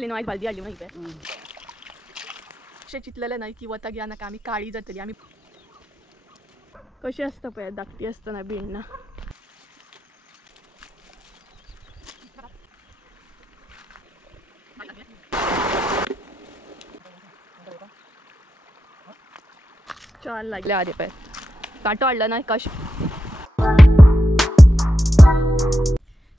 जातली न्हू, आयज बालदी हाडली म्हणून इथे अशें चिंतलेलें न्हय की वता घ्या नाका आमी काळी जातली. आमी कशी असता पळय धाकटी आसतना भिण्णां. चाल लागले आधी पळय काटो हाडला ना कश.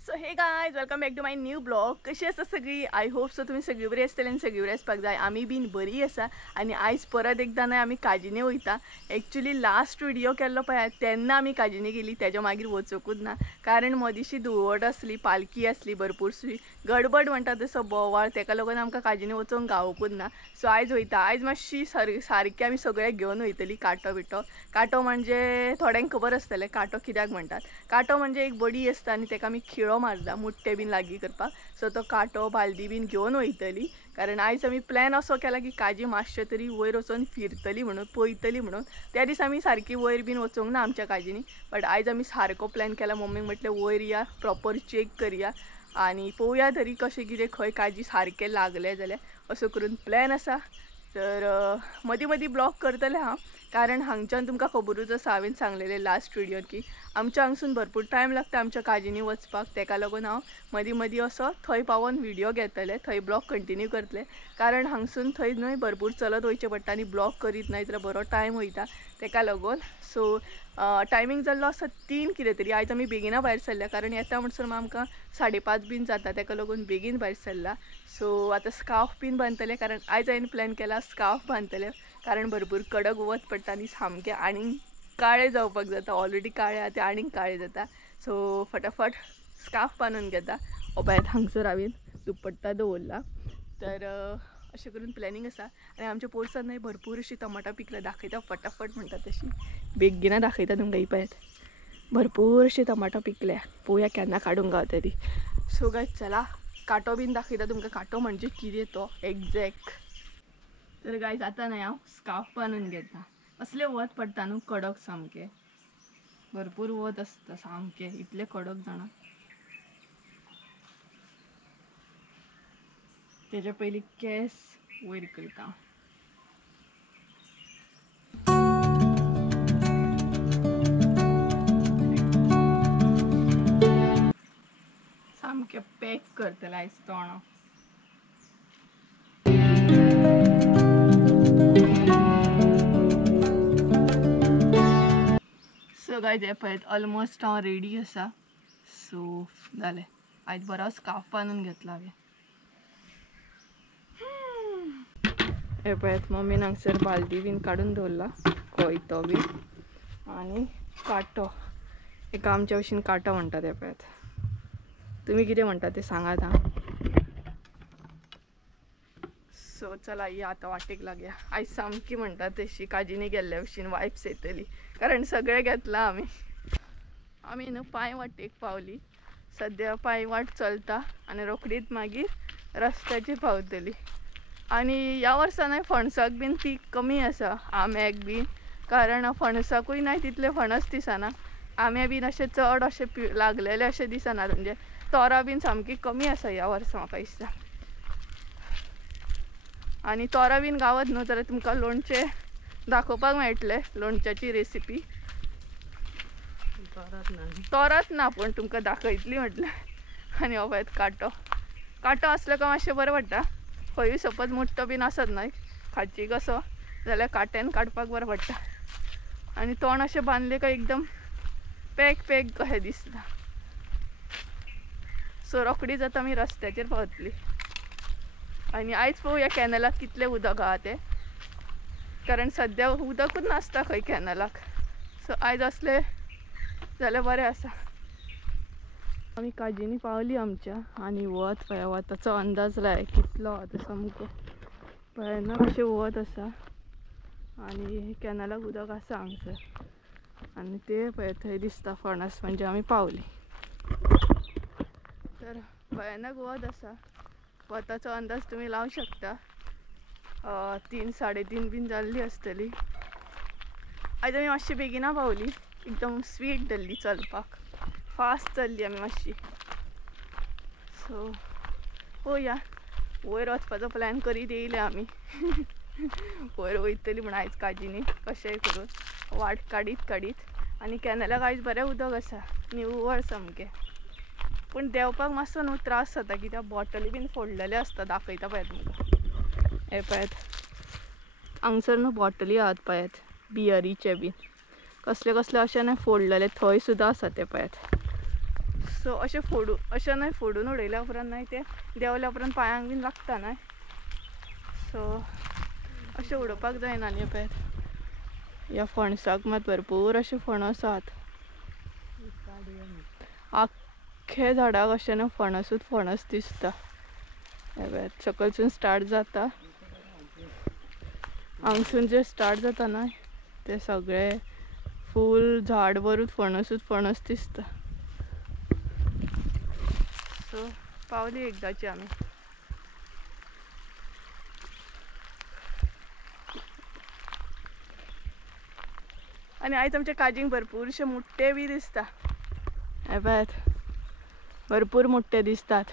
So hey guys welcome back to my new blog. कशी आसा सगळी? आय होप सो तुम्ही सगळी बरी आसतली आनी सगळी बरी आसपाक जाय. आमी बीन बरी आसा आनी आयज परत एकदा न्हय आमी काजीने वयता. एक्चुली लास्ट व्हिडिओ केल्लो पळय तेन्ना आमी काजीने गेली, तेज्या मागीर वचोकूच ना कारण मदींची धुळवट आसली, पालखी आसली भरपूरशी गडबड म्हणटा तसो बोवाळ, तेका लागून आमकां काजीने वचोंक गावोकूच ना. सो आयज वयता. आयज मातशी सारकी आमी सगळे घेवन वयतली काटो बिटो. काटो म्हणजे थोड्यांक खबर आसतलें काटो कित्याक म्हणटात. काटो म्हणजे एक बडी आसता आनी तेका आमी खिळो मारता मुट्टे बीन लागीं करपाक. सो तो काटो बालदी बीन घेवन वयतली कारण आयज आमी प्लॅन असो केला की काजी मातशें तरी वयर वचून फिरतली म्हणून, पळयतली म्हणून. त्या दीस आमी सारकी वयर बीन वचोंक ना आमच्या काजीनी, बट आयज आमी सारको प्लॅन केला. मम्मीक म्हटलें वयर या, प्रॉपर चेक करया आनी पळोवया तरी कशें कितें खंय काजी सारकें लागलें जाल्यार असो करून प्लॅन आसा. तर मदीं मदीं ब्लॉग करतलें हांव कारण हांगच्यान तुमकां खबरूच आसा, हांवें सांगलेलें लास्ट व्हिडिओन की आमच्या हांगसून भरपूर टायम लागता आमच्या काजीनी वचपाक. तेका लागून हांव मदीं मदीं असो थंय पावोन व्हिडिओ घेतलें, थंय ब्लॉग कंटिन्यू करतलें कारण हांगसून थंय न्हय भरपूर चलत वयचें पडटा आनी ब्लॉग करीत नाय जाल्यार बरो टायम वयता तेका लागून. सो टायमींग जाल्लो आसा 3 कितें तरी. आयज आमी बेगिना भायर सरल्या कारण येता म्हणसर आमकां 5:30 बीन जाता, तेका लागून बेगीन भायर सरला. सो आतां स्कार्फ बीन बांदतलें कारण आयज हांवें प्लॅन केला स्कार्फ बांदतलें कारण भरपूर कडक वत पडटा आनी सामकें आनीक काळे जावपाक जाता. ऑलरेडी काळे आहा ते आनीक काळे जाता. सो फटाफट स्कार्फ बांदून घेता. पळयात हांगसर हांवें दुपट्टा दवरला. तर अशें करून प्लॅनिंग आसा. आनी आमच्या पोरसांत न्हय भरपूर अशी टमाटां पिकल्या, दाखयता फटाफट म्हणटा तशी बेगिना दाखयता तुमकां. ही पळयात भरपूर अशी टमाटां पिकल्या, पळोवया केन्ना काडूंक गावता ती. सो गायज चला काटो बीन दाखयता तुमकां. काटो म्हणजे कितें तो एग्जॅक्ट. तर गायज आतां न्हय हांव स्कार्फ बांदून घेता. असलें वत पडटा न्हू कडक सामकें, भरपूर वत आसता सामकें, इतलें कडक जाणा. तेच्या पयलीं केस वयर करता. सामकें पॅक करतलें आयज तोंड. सो गायज हे पळयत ऑलमोस्ट हांव रेडी आसा. सो जालें, आयज बरो स्कार्फ बांदून घेतला हांवें. हे पळयत मम्मीन हांगसर बालदी बीन काडून दवरला, कोयतो बी आनी काटो. एका आमच्या भशेन काटो म्हणटात. हे पळयत तुमी कितें म्हणटा तें सांगात हां. सो चला या आतां वाटेक लागया. आयज सामकी म्हणटा तशी काजीनी गेल्ल्या भशेन वायब्स येतली कारण सगळें घेतलां आमी. आमी न्हू पांय वाटेक पावली. सद्या पांय वाट चलता आनी रोखडीच मागीर रस्त्याचेर पावतली. आनी ह्या वर्सा न्हय फणसाक बीन पीक कमी आसा, आंब्याक बीन, कारण फणसाकूय न्हय तितले फणस दिसना. आंबे बीन अशें चड अशें लागलेले अशें दिसना, म्हणजे तोरां बीन सामकी कमी आसा ह्या वर्सा म्हाका दिसता. आनी तोरां बीन गावत न्हू जाल्यार तुमकां लोणचें दाखोवपाक मेळटलें, लोणच्याची रेसिपी. तोरांच ना पूण तुमकां दाखयतली म्हटलें. आनी हो पळयत काटो. काटो आसलो काय मातशें बरें पडटा. खंयूय सपोज मुट्टो बीन आसत न्हय खाची कसो जाल्यार काट्यान काडपाक बरें पडटा. आनी तोंड अशें बांदलें काय एकदम पॅक पॅक कशें दिसता. सो रोखडीच आतां आमी रस्त्याचेर पावतली. आनी आयज पळोवया कॅनलाक कितलें उदक आहा तें, कारण सद्या उदकूच नासता खंय कॅनलाक. सो आयज असलें जाल्यार बरें आसा. आमी काजीनी पावली आमच्या आनी वत पळय, वताचो अंदाज लाय कितलो आहा तो सामको. पळयना कशें वत आसा आनी कॅनलाक उदक आसा हांगसर आनी ते पळय थंय दिसता फणस, म्हणजे आमी पावली. तर भयानक वत आसा. वताचो अंदाज तुमी लावंक शकता. 3-3:30 बीन जाल्ली आसतली. आयज आमी मातशी बेगिना पावली, एकदम स्वीट धरली चलपाक, फास्ट चल्ली आमी मातशी. सो पळोवया वयर वचपाचो प्लॅन करीत येयले आमी वयर वयतली म्हण आयज काजींनी कशेंय करून वाट काडीत आनी कॅनलाक आयज बरें उदक आसा निव्वळ सामकें. पूण देंवपाक मातसो न्हू त्रास जाता कित्याक बॉटली बीन फोडलेले आसता. दाखयता पळयात तुमकां. हे पळयात हांगसर न्हू बॉटली आहात पळयात बियरीचे बीन कसले कसले अशें न्हय फोडलेले थंय सुद्दां आसा ते पळयात. सो अशें अशें न्हय फोडून उडयल्या उपरांत न्हय ते देंवल्या उपरांत पांयांक बीन लागता न्हय. सो अशें उडोवपाक जायना न्ही. पळयात ह्या फणसाक मात भरपूर अशे फणस आहात. आख्खे झाडाक अशें न्हू फणसूच फणस दिसता. हे पळयात सकयलसून स्टार्ट जाता हांगसून जे स्टार्ट जाता न्हय ते सगळे फूल झाड भरूच फणसूच दिसता. सो पावली एकदाची आमी. आणि आयज आमच्या काजींक भरपूरशे मुट्टे बी दिसता. हे पळयात भरपूर मुट्टे दिसतात.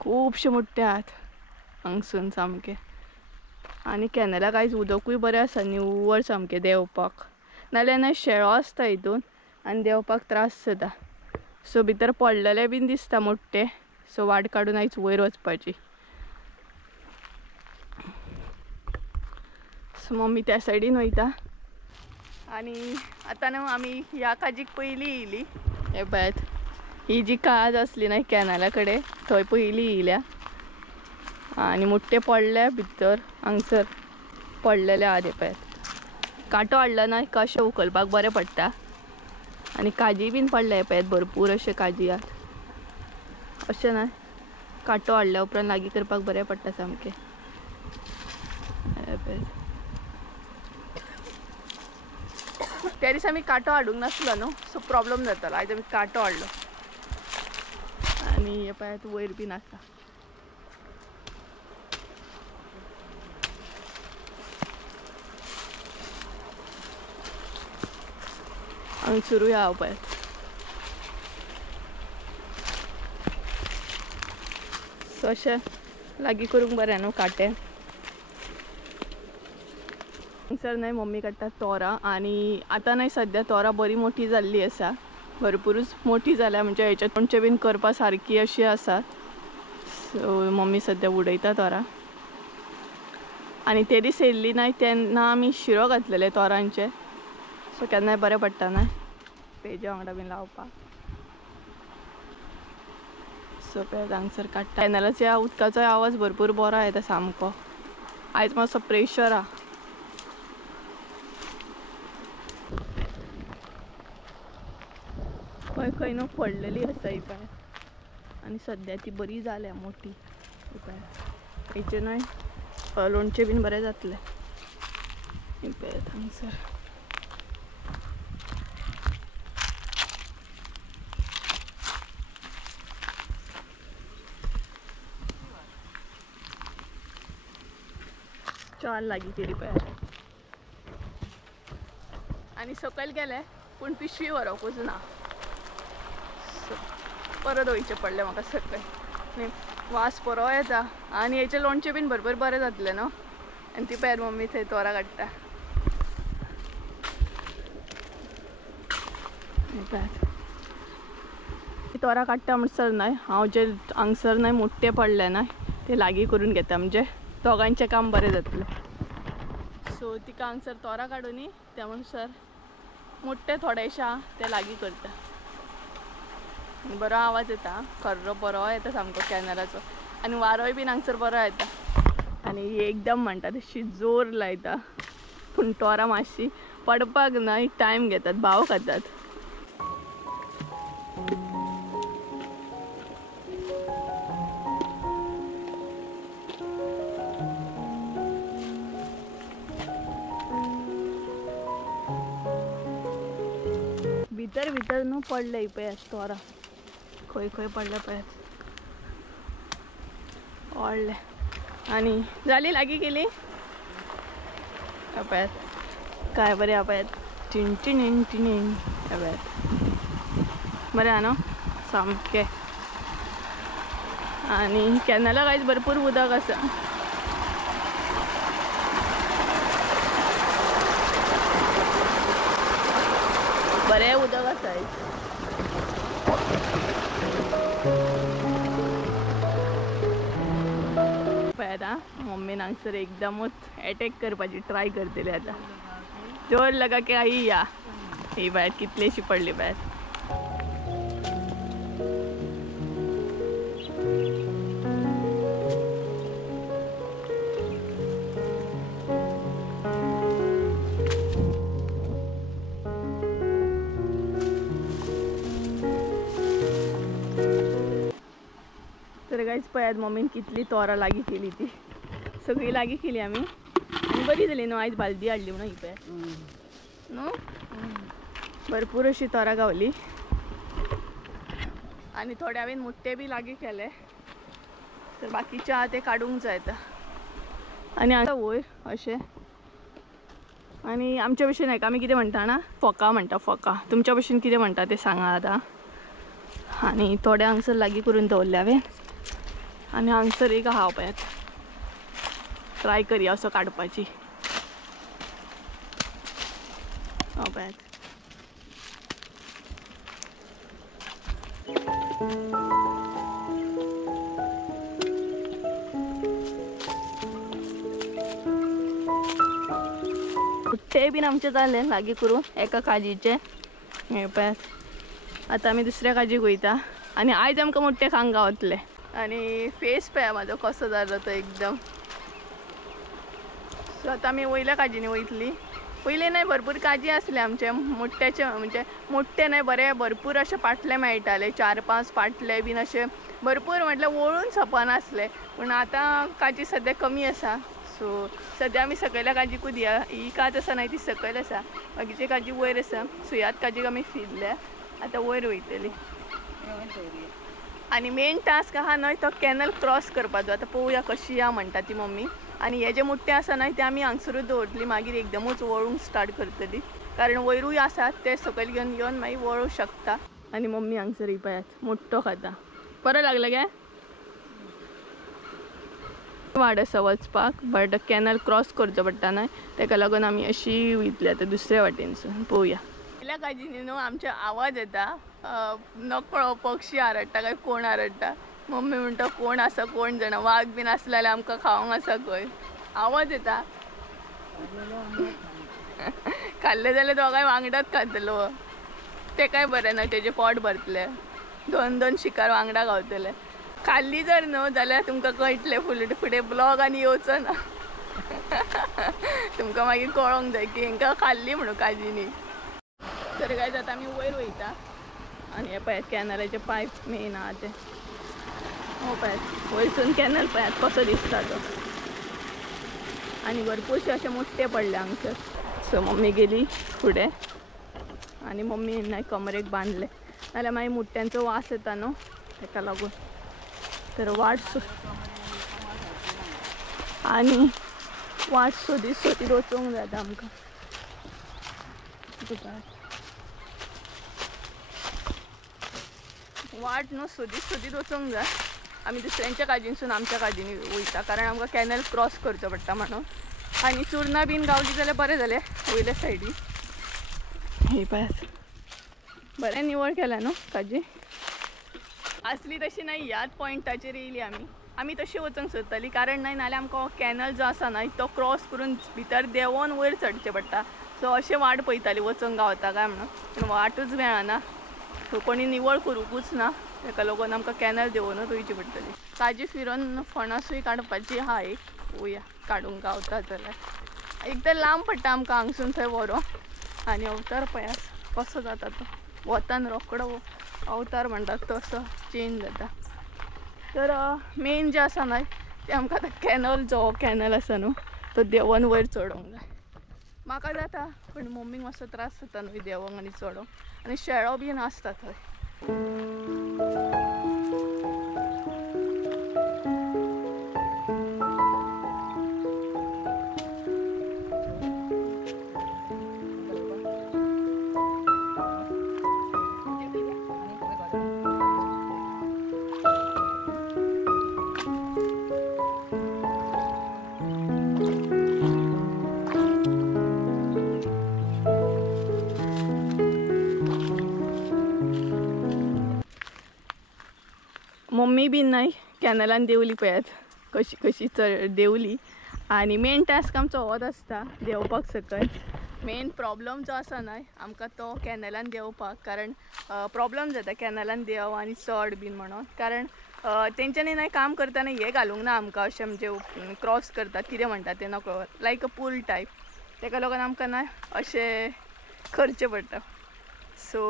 खुबशे मुट्टे आहात हांगसून सामके. आनी कॅनलाक आयज उदकूय बरें आसा निव्वळ सामकें देंवपाक. नाल्यार न्हय शेळो आसता हितून आनी देंवपाक त्रास जाता. सो भितर पडलेले बीन दिसता मुट्टे. सो वाट काडून आयज वयर वचपाची. सो मम्मी त्या सायडीन वयता. आनी आतां न्हू आमी ह्या काजीक पयलीं येयली. हे पळयात ही जी काज आसली न्हय कॅनला कडेन थंय पयलीं येयल्या. आनी मुट्टे पडले भितर हांगसर पडलेले आहात. हे पळयात कांटो हाडला न्हय कशें उखलपाक बरें पडटा. आनी काजी बीन पडले. हे पळयात भरपूर अशे काजी आहात. अशें न्हय कांटो हाडल्या उपरांत लागीं करपाक बरें पडटा सामकें. हे पळयात त्या दिसा आमी कांटो हाडूंक नासलो न्हू सो प्रॉब्लेम जातालो. आयज आमी कांटो हाडलो. आनी हे पळयात वयर बीन आसा. हांगसरूय हांव पळयात. सो अशें लागीं करूंक बरें न्हू कांटे. हांगसर न्हय मम्मी काडटा तोरां. आनी आतां न्हय सद्या तोरां बरी मोठी जाल्ली आसा. भरपूरच मोठी जाल्या म्हणजे हेच्यात लोणचें बीन करपा सारकी अशी आसात. सो मम्मी सद्या उडयता तोरां. आनी ते दीस येयल्ली न्हय तेन्ना आमी शिरो घातलेले तोरांचे. सो केन्नाय बरें पडटा न्हय पेजे वांगडा बीन लावपाक. सो पळयात हांगसर काडटा. कॅनलाच्या उदकाचो आवाज भरपूर बरो येता सामको. आयज मातसो प्रेशर आहा. खंय खंय न्हू पडलेली आसा ही पळयात. आनी सद्या ती बरी जाल्या मोठी. ही पळयात हेचे न्हय लोणचें बीन बरें जातलें. ही पळयात हांगसर चाल लागीं केली पळयात. आनी सकयल गेले पूण पिशवी व्हरोंकूच ना. परत वयचें पडलें म्हाका सकयल. वास बरो येता आनी हेचें लोणचें बीन भरपूर बरें जातलें न्हू. आनी ती पळयात मम्मी थंय तोरां काडटा. तोरां काडटा म्हणसर न्हय हांव जे हांगसर न्हय मुट्टे पडले न्हय ते लागीं करून घेता म्हणजे दोगांचें काम बरें जातलें. सो तिका हांगसर तोरां काडूनी त्या म्हणसर मुट्टे थोडेशे आहा ते लागीं करता. बरो आवाज येता. खर्रो बरो येता सामको कॅनलाचो. आनी वारोय बीन हांगसर बरो येता. आनी एकदम म्हणटा तशी जोर लायता. पूण तोरां मातशी पडपाक न्हय टायम घेतात भाव खातात. भितर भितर न्हू पडले पळयात तोरां. खंय खंय पडले पळयात व्हडले. आनी जाली लागीं केली. पळयात काय बरें आहा पळयात. टिणटिणीन टिणीन. पळयात बरें आहा न्हू सामकें. आणि कॅनला काहीच भरपूर उदक आसा. बरें उदक आसा. पळय मम्मीन हांगसर एकदमच अटॅक करपाची ट्राय करतली आता. जोर लगा की आई या. ही भायर कितलीशी पडली भायर. तर काहीच पळयात मम्मीन कितली तोरां लागीं केली ती. सगळी लागीं केली आमी आनी बरी जाली न्हू. आयज बालदी हाडली म्हणून ही पळय न्हू. भरपूर अशी तोरां गावली आनी थोडे हांवें मुट्टे बी लागीं केले. तर बाकीचे आहा ते काडूंक जाय आतां. आनी हांगा वयर अशें. आनी आमच्या भशेन हेका आमी कितें म्हणटा ना, फोका म्हणटा. फोका तुमच्या भशेन कितें म्हणटा तें सांगा आतां. आनी थोडे हांगसर लागीं करून दवरले हांवें. आनी हांगसर एक आहा पळयात. ट्राय करया असो काडपाची. पळयात ते बीन आमचे जाले लागीं करून एका काजीचे. हे पळयात आतां आमी दुसऱ्या काजीक वयता. आनी आयज आमकां मोठे खांक गावतले. आनी फेस पळया म्हाजो कसो जालो तो एकदम. सो आतां आमी वयल्या काजींनी वयतली. पयलीं न्हय भरपूर काजी आसले आमचे मोठ्याचे. म्हणजे मोठे न्हय बरे भरपूर अशे पाटले मेळटाले. 4-5 पाटले बीन अशे भरपूर म्हटल्यार वळून सपनासले. पूण आतां काजी सद्या कमी आसा. सो सद्या आमी सकयल्या काजीकूच या. ही काज आसा न्हय ती सकयल आसा. बाकीची काजी वयर आसा. सो ह्याच काजीक आमी फिरल्या. आतां वयर वयतली. आनी मेन टास्क आहा न्हय तो कॅनल क्रॉस करपाचो. आतां पळोवया कशी या म्हणटा ती मम्मी. आनी हे जे मुट्टे आसा न्हय ते आमी हांगसरूच दवरतली. मागीर एकदमूच वळूंक स्टार्ट करतली. कारण वयरूय आसात ते सकयल घेवन येवन मागीर वळूं शकता. आनी मम्मी हांगसर ही पळयात मोठ्ठो खाता. बरो लागला गे. वाड आसा वचपाक बट कॅनल क्रॉस करचो पडटा न्हय तेका लागून आमी अशी वयतली आतां दुसऱ्या वाटेनसून. पळोवया. पयल्या काजींनी न्हू आमचे आवाज येता. नकळो पक्षी आरडटा काय कोण आरडटा. मम्मी म्हणटा कोण आसा कोण जाणा. वाघ बीन आसले जाल्यार आमकां खावंक आसा खंय. आवाज येता. खाल्ले जाल्यार दोगांय वांगडाच खातलो. तेकाय बरें न्हय तेजें पोट भरतलें. 2-2 शिकार वांगडा गावतले. खाल्ली जर न्हू जाल्यार तुमकां कळटलें फुडें ब्लॉग आनी येवचो ना. तुमकां मागीर कळोंक जाय की हांकां खाल्ली म्हणून काजींनी. तर काय आतां आमी वयर वयता. आनी हे पळयात कॅनलाचे पायप मेन आहा ते. हो पळयात वयरसून कॅनल पळयात कसो दिसता तो. आनी भरपूरशे अशे मोठे पडले हांगसर. सो मम्मी गेली फुडें आनी मम्मी कमरेक बांदले. नाल्यार मागीर मुट्ट्यांचो वास येता न्हू तेका लागून. तर वाट आनी वाट सोदीत वचूंक जाता आमकां. वाट न्हू सोदीत वचूंक जाय. आमी दुसऱ्यांच्या काजीनसून आमच्या काजीनी वयता कारण आमकां कॅनल क्रॉस करचो पडटा म्हणून. आनी चुरनां बीन गावली जाल्यार बरें जालें वयल्या सायडीन. हे पळयात बरें निवळ केला न्हू काजी. असली तशी नाही ह्याच पॉयंटाचेर येयली आमी तशी वचूंक सोदताली. कारण न्हय नाल्यार आमकां कॅनल जो आसा न्हय तो क्रॉस करून भितर देंवोन वयर चडचें पडटा. सो अशें वाट पळयताली वचूंक गावता काय म्हणून. पूण वाटूच मेळना. सो कोणी निवळ करूंकूच ना तेका लागून आमकां कॅनल देंवोनूच वयची पडटली. काजी फिरोन फणसूय काडपाची आहा एक. पळोवया काडूंक गावता जाल्यार. एक तर लांब पडटा आमकां हांगसून थंय व्हरोंक. आनी अवतार पळयात कसो जाता तो. वतान रोकडो अवतार म्हणटात तसो चेंज जाता. तर मेन जें आसा न्हय तें आमकां आतां कॅनल जो कॅनल आसा न्हू तो देंवोन वयर चडोवंक जाय. म्हाका जाता पूण मम्मीक मातसो त्रास जाता न्हू देंवोंक आनी चडोवंक. आनी शेळो बीन आसता थंय. बी नाही कॅनलान देवली पळयात कशी कशी देवली. आणि मेन टास्क आमचो होच आसता देंवपाक सकयल. मेन प्रॉब्लम जो आसा न्हय आमकां तो कॅनलान देंवपाक. कारण प्रॉब्लम जाता कॅनलान देंव आनी चड बीन म्हणून. कारण तेंच्यांनी न्हय काम करतना हे घालूंक ना आमकां अशें म्हणजे क्रॉस करतात कितें म्हणटा तें नकळो लायक अ पूल टायप. तेका लागून आमकां न्हय अशें करचें पडटा. सो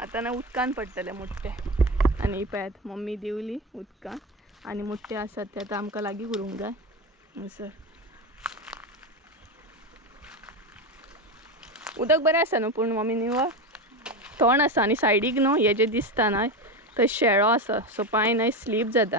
आतां न्हय उदकान पडटलें मुट्टे. आनी पळयात मम्मी देवली उदकान आनी मुट्टे आसात ते आतां आमकां लागीं करूंक जाय हांगसर. उदक बरें आसा न्हू पूण मम्मी निवळ थंड आसा आनी सायडीक न्हू हे जे दिसता न्हय थंय शेळो आसा सो पांय न्हय स्लीप जाता.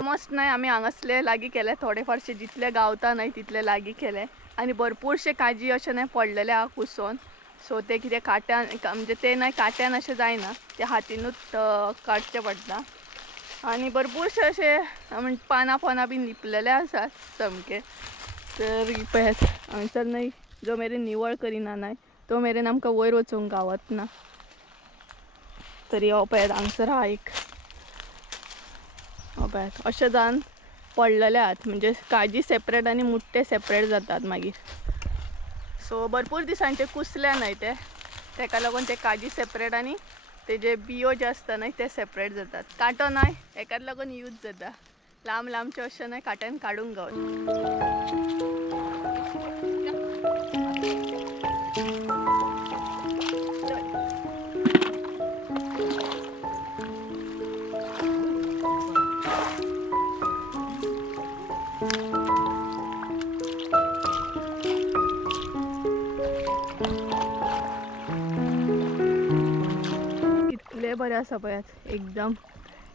ऑलमोस्ट नाही आम्ही हांगासले लागीं केले थोडे फारशे जितले गावता नाही तितले लागीं केले. आनी भरपूरशे काजी अशे नाही पडलेले आहा कुसोन. सो ते कितें काट्यान म्हणजे ते नाही काट्यान अशें जायना ते हातीनूच काडचे पडटा. आनी भरपूरशे अशे पानां बीन लिपलेले आसात सामके. तर पळयात हांगसर न्हय जो मेरेन निवळ करिना न्हय तो मेरेन आमकां वयर वचूंक गावत ना. तरी हो पळयात हांगसर हा एक पळयात अशें जावन पडलेले आहात. म्हणजे काजी सेपरेट आनी मुट्टे सेपरेट जातात मागीर. सो भरपूर दिसांचे कुसले न्हय ते तेका लागून ते काजी सेपरेट आनी तेजे बियो जे आसता न्हय ते सेपरेट जातात. कांटो न्हय हेकाच लागून यूज जाता. लांब लांबचे अशें न्हय काट्यान काडूंक गावता. बरें आसा पळयात एकदम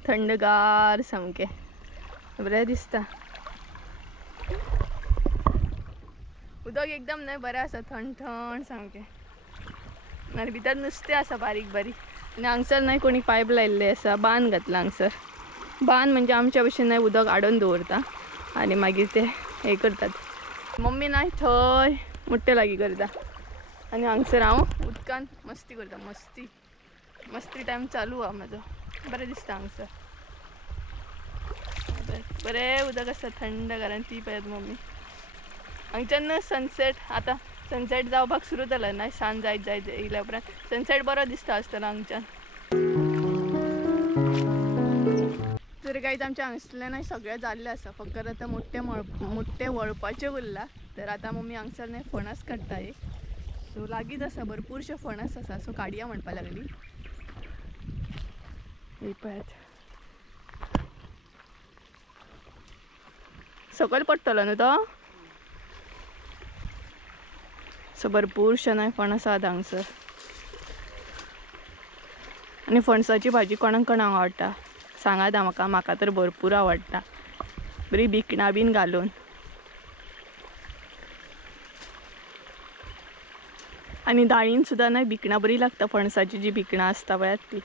थंडगार सामकें बरें दिसता. उदक एकदम न्हय बरें आसा थंड थंड सामकें. आनी भितर नुस्तें आसा बारीक बारीक. आनी हांगसर न्हय कोणी पायप लायिल्ले आसा बांद घातला हांगसर. बांद म्हणजे आमच्या भशेन न्हय उदक आडोवन दवरता आनी मागीर ते हे करतात. मम्मी न्हय थंय मुट्टे लागीं करता आनी हांगसर हांव उदकान मस्ती करता. मस्ती टायम चालू हा म्हाजो. बरें दिसता हांगसर बरें उदक आसा थंड कारण ती पळयात मम्मी. हांगच्यान सनसेट आतां सनसेट जावपाक सुरू जाला न्हय सांज जायत येयल्या उपरांत सनसेट बरो दिसता आसतलो हांगच्यान. तर कांयच आमच्या हांगसरलें न्हय सगळें जाल्लें आसा फक्त आतां मुट्टे वळपाचे उरला. तर आतां मम्मी हांगसर न्हय फणस काडटा एक. सो लागींच आसा भरपूरशे फणस आसा सो काडया म्हणपा लागली. हे पळयात सकयल पडटलो न्हू तो. सो भरपूरशे न्हय फणस आहात हांगसर. आनी फणसाची भाजी कोणाक आवडटा सांगात म्हाका तर भरपूर आवडटा. बरी भिकणां बीन घालून. आनी दाळीन सुद्दां न्हय भिकणां बरी लागता. फणसाची जी भिकणां आसता पळयात ती.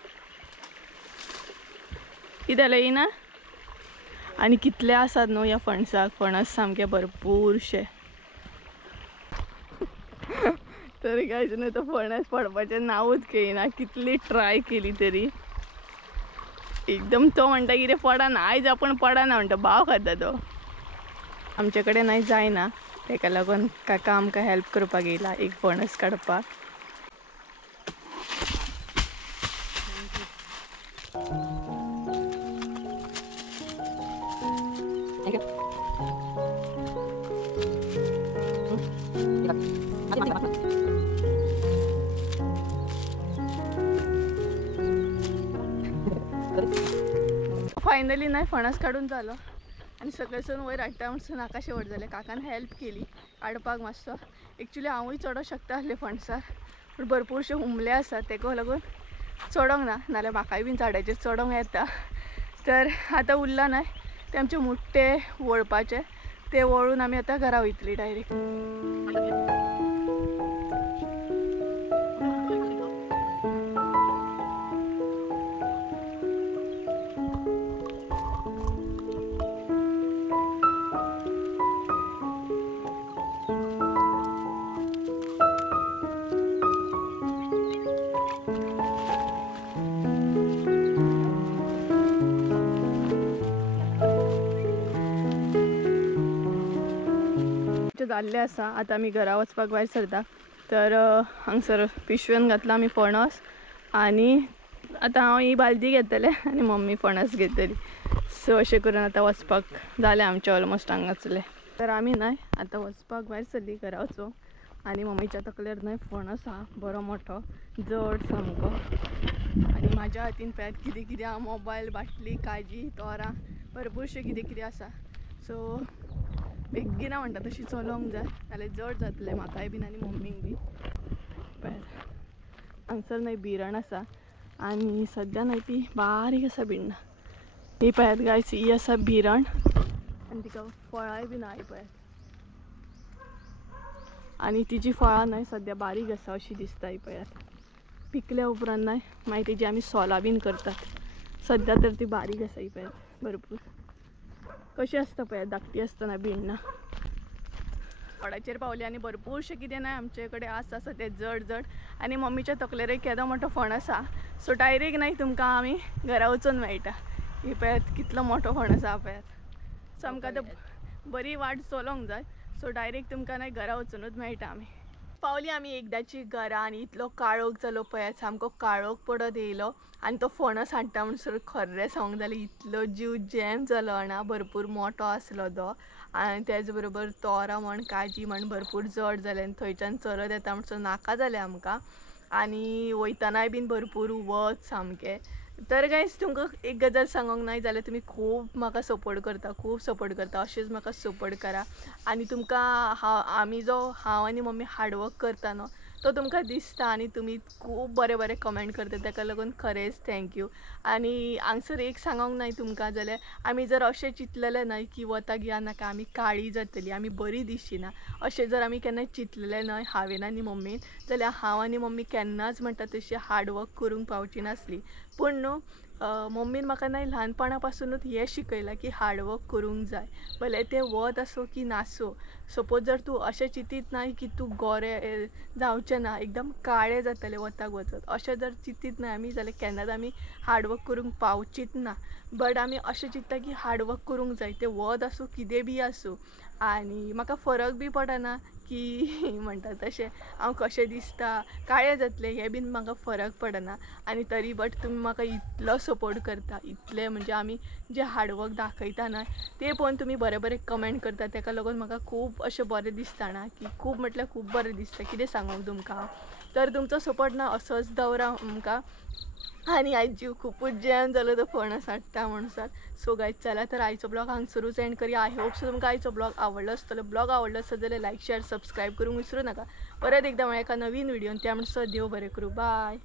कितें जालें येयना. आनी कितले आसात न्हू ह्या फणसाक. फणस सामके भरपूरशे. तरी कांयच न्हय तो फणस पडपाचें नांवूच घेयना. कितली ट्राय केली तरी एकदम तो म्हणटा कितें पडना आयज आपण पडना म्हणटा. भाव खाता तो. आमचे कडेन न्हय जायना तेका लागून काका आमकां हेल्प करपाक येयला एक फणस काडपाक. फायनली नाही फणस काढून जालो आणि सकळसून वयर हाडटा म्हणून नाका शेवट जालें. काकान हेल्प केली काडपाक मातसो. एक्चुली हांवूय चडो शकता आसलें फणसार भरपूरशे हुमले आसा तेका लागून चडोंक ना, नाल्यार म्हाकाय बीन झाडाचेर चडोंक येता. तर आतां उरला नाय ते आमचे मुट्टे वळपाचे, ते वळून आमी आतां घरा वयतली डायरेक्ट. जाल्ले आसा. आतां आमी घरा वचपाक भायर सरता. तर हांगसर पिशवेन घातला आमी फणस आनी आतां हांव ही बालदी घेतले आनी मम्मी फणस घेतली. सो अशें करून आतां वचपाक जालें आमचें ऑलमोस्ट हांगासले. तर आमी न्हय आतां वचपाक भायर सरली घरा वचूंक आनी मम्मीच्या तकलेर न्हय फणस आहा बरो मोठो जड सामको. आनी म्हाज्या हातीन पळयात कितें कितें आहा, मोबायल, बाटली, काजी, तोरां, भरपूरशें कितें कितें आसा. सो बेगीना म्हणटा तशी चलोंक जाय, नाल्यार जड जातलें म्हाकाय बीन आनी मम्मीक बी. पळयात हांगसर न्हय भिरण आसा आनी सद्या न्हय ती बारीक आसा भिण्णां. ही पळयात गायज, ही आसा भिरण आनी तिका फळांय बीन आहाय पळयात. आनी तिची फळां न्हय सद्या बारीक आसा अशी दिसता. ही पळयात पिकल्या उपरांत न्हय मागीर तेजी आमी सोलां बीन करतात. सद्या तर ती बारीक आसा. ही पळयात भरपूर कशी आसता पळयात धाकटी आसतना भिण्णां. झाडाचेर पावली आनी भरपूरशें कितें न्हय आमचे कडेन आसा ते जड जड. आनी मम्मीच्या तकलेर एक केदो मोठो फणस आहा. सो डायरेक्ट न्हय तुमकां आमी घरा वचून मेळटा. ही पळयात कितलो मोठो फणस आहा पळयात. सो आमकां आतां बरी वाट चलोंक जाय. सो डायरेक्ट तुमकां न्हय घरा वचूनच मेळटा आमी. पावली आमी एकदाची घरा आनी इतलो काळोख जालो पळयात, सामको काळोख पडत येयलो आनी तो फणस हाडटा म्हणसर खरें सांगूंक जाल्यार इतलो जीव जॅम जालो जाणा. भरपूर मोठो आसलो तो आनी तेच बरोबर तोरां म्हण काजी म्हण भरपूर जड जाले आनी थंयच्यान चलत येता म्हणसर नाका जालें आमकां. आनी वयतानाय बीन भरपूर वत सामकें. तर गायज तुमकां एक गजाल सांगूंक न्हय जाल्यार तुमी खूब म्हाका सपोर्ट करता, खूब सपोर्ट करता. अशेंच म्हाका सपोर्ट करा. आनी तुमकां आमी जो हांव आनी मम्मी हार्डवर्क करता न्हय तो तुमकां दिसता आनी तुमी खूब बरें बरें कमेंट करता, ताका लागून खरेंच थँक्यू. आनी हांगसर एक सांगूंक न्हय तुमकां जाल्यार आमी जर अशें चिंतलेलें न्हय की वता घ्या नाका आमी काळी जातली, आमी बरी दिसचिना, अशें जर आमी केन्ना चिंतलेलें न्हय हांवें आनी मम्मीन, जाल्यार हांव आनी मम्मी केन्नाच म्हणटा तशी हार्डवर्क करूंक पावची नासली. पूण न्हू मम्मीन म्हाका न्हय ल्हानपणा पासूनच हें शिकयलां की हार्डवर्क करूंक जाय, भले तें वत आसूं की नासूं. सपोज जर तूं अशें चिंतीत न्हय की तूं गोरें जावचें ना, एकदम काळें जातलें वताक वचत, अशें जर चिंतीत न्हय आमी जाल्यार केन्नाच आमी हार्डवर्क करूंक पावचीत ना. बट आमी अशें चिंतता की हार्डवर्क करूंक जाय, तें वत आसूं कितें बी आसूं. आनी म्हाका फरक बी पडना की म्हणटा तशें हांव कशें दिसता, काळें जातलें हें बीन म्हाका फरक पडना. आनी तरी बट तुमी म्हाका इतलो सपोर्ट करता, इतलें म्हणजे आमी जे हार्डवर्क दाखयता न्हय तें पळोवन तुमी बरें बरें कमेंट करता. ताका लागून म्हाका खूब अशें बरें दिसता ना, की खूब म्हटल्यार खूब बरें दिसता. कितें सांगूंक तुमकां. तर तुमचो सपोर्ट ना असोच दवरा आमकां. आनी आयज जीव खूबच जॅम जालो तो फणस हाडटा म्हणसर. सो गायज चला तर आयचो ब्लॉग हांगसरूच एंड करी. आय होप सो तुमकां आयचो ब्लॉग आवडलो आसतलो. ब्लॉग आवडलो आसत जाल्यार लायक शेअर सबस्क्राईब करूंक विसरूं नाका. परत एकदा मेळया एका नवीन व्हिडिओन. त्या म्हणसर देव बरें करूं. बाय.